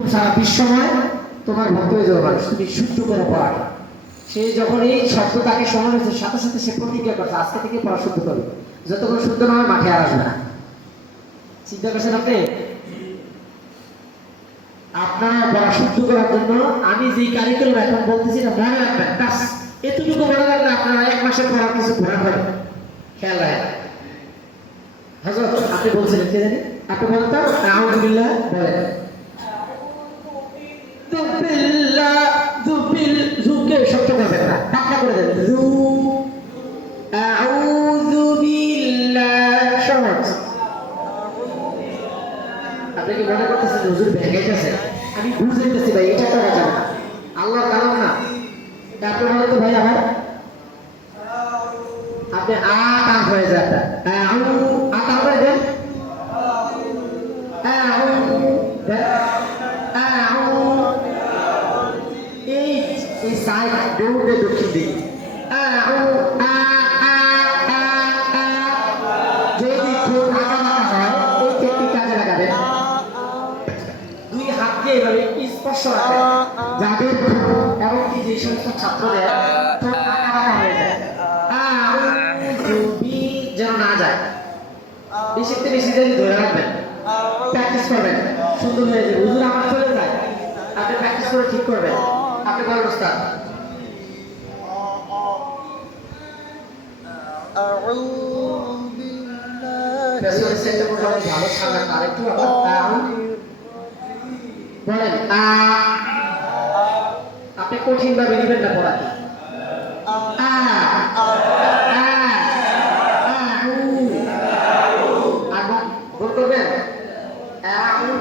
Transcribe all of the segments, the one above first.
সারা বিশ্বময় তোমার ভক্ত হয়ে যাবে মানুষ, তুমি শুদ্ধ করে পড়া। সে যখন এই শব্দ তাকে শোনানো হয়েছে, সাথে সাথে সে প্রতিজ্ঞা করছে আজকে থেকে পড়া শুদ্ধ করবে, যতক্ষণ শুদ্ধ না হয় মাঠে আর আসবে না। চিন্তা করছেন আপনি? আপনারা পড়া শুদ্ধ করার জন্য আমি যে কারিকুলাম এখন বলতেছি না, মনে রাখবেন, ব্যাস এতটুকু মনে রাখলে আপনারা এক মাসের পড়া কিছু ঘোরা হবে। খেয়াল রাখেন। হযরত আপনি বলছিলেন কে জানি, আপনি বলতেন আউযুবিল্লাহ বলেন। জুকে শক্ত করবেন না, পাতলা করে দেন। জু আউযু বিল্লাহ। সহজ। আপনি কি মনে করতেছেন হুজুর ভেঙে গেছে? আমি বুঝাইতেছি ভাই, এটা করা যাবে না, আল্লাহর কালাম না। আপনি বলেন তো ভাই আমার, আপনি আ টান হয়ে যায়, আউ আ টান হয়ে দেন, আউ আউ এই সাইড দৌড়ে দক্ষিণ দিকে, আউ আ আ আ আ। যদি খুব আঁকা বাঁকা হয় এই টেকনিক কাজে লাগাবেন। দুই হাত দিয়ে এভাবে স্পর্শ রাখবেন, যাদের এমনকি যে সমস্ত ছাত্রদের ঠোঁট আঁকা বাঁকা হয়ে যায়, যেন না যায়, বেশিতে বেশি যদি ধরে রাখবেন, প্র্যাকটিস করবেন, সুন্দর হয়ে যাবে। হুজুর আমার চলে যায়, আপনি প্র্যাকটিস করে ঠিক করবেন। আপনি বলেন ওস্তাদ। বলেন আপনি কঠিন ভাবে নিবেন না পড়াতে।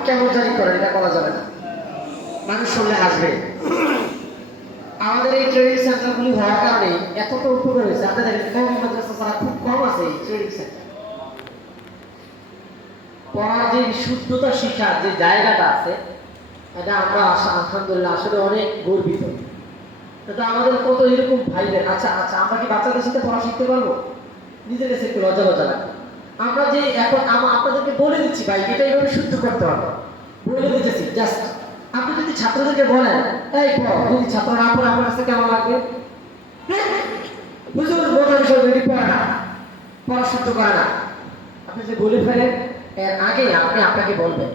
কেমন জানি করেন, এটা করা যাবে না, মানুষ শুনলে হাসবে। আমাদের এই ট্রেনিং সেন্টারগুলি হওয়ার কারণে এতটা উপকার হয়েছে। আপনাদের কম মাদ্রাসা ছাড়া খুব কম আছে এই ট্রেনিং সেন্টার। পড়ার যে শুদ্ধতা শিক্ষার যে জায়গাটা আছে, এটা আমরা আলহামদুলিল্লাহ আসলে অনেক গর্বিত। এটা আমাদের কত এরকম ভাইদের। আচ্ছা আচ্ছা, আমরা কি বাচ্চাদের সাথে পড়া শিখতে পারবো? নিজের কাছে একটু লজ্জা লজ্জা লাগে। আমরা যে এখন আপনাদেরকে বলে দিচ্ছি ভাই, এটা এইভাবে শুদ্ধ করতে হবে, বলে দিতেছি। জাস্ট আপনি যদি ছাত্রদেরকে বলেন এই পড়, যদি ছাত্র না পড়ে আপনার কাছে কেমন লাগবে? হুজুর বোঝার বিষয় যদি পড়ে না, পড়া শুদ্ধ করে না, আপনি যে বলে ফেলেন এর আগে আপনি আপনাকে বলবেন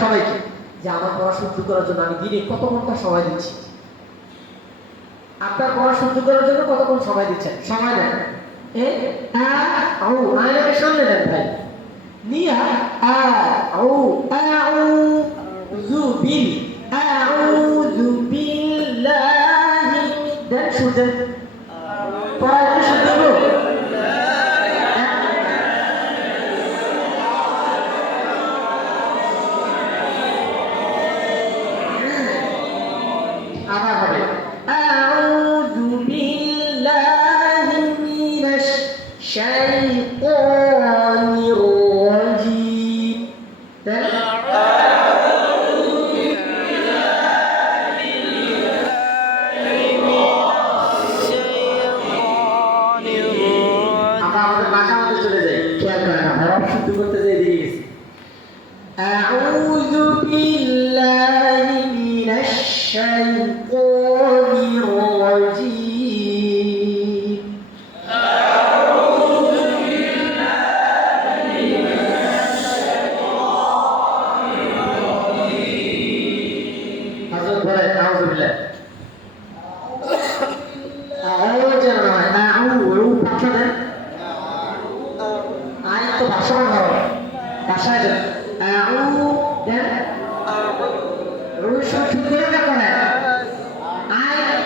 সবাইকে যে আমার পড়া শুদ্ধ করার জন্য আমি দিনে কত ঘন্টা সময় দিচ্ছি। আপনার পড়া শুদ্ধ করার জন্য কতক্ষণ সময় দিচ্ছেন? সময় দেন। আয়নাকে সামনে দেন ভাই, নিয়া আউযু বিল্লাহি দেন, শুনছেন? পড়া একটু শুদ্ধ করুন। আবার হবে আউযু বিল্লাহি মিনাশ শাইতানির রাজিম। দেন আমাদের ভাষা মধ্যে চলে যাই, খেয়াল করেন না, হরফ শুদ্ধ করতে যেয়ে দিয়ে গেছি। আউযু বিল্লাহি মিনাশ শাইতানির রাজিম। আউযু বিল্লাহি মিনাশ শাইতানির রাজিম। হযরত বলেন আউযু বিল্লাহ। যেন না হয় পাঠা দেন, আয় তো ভাষা ভালো, ভাষায় দেন।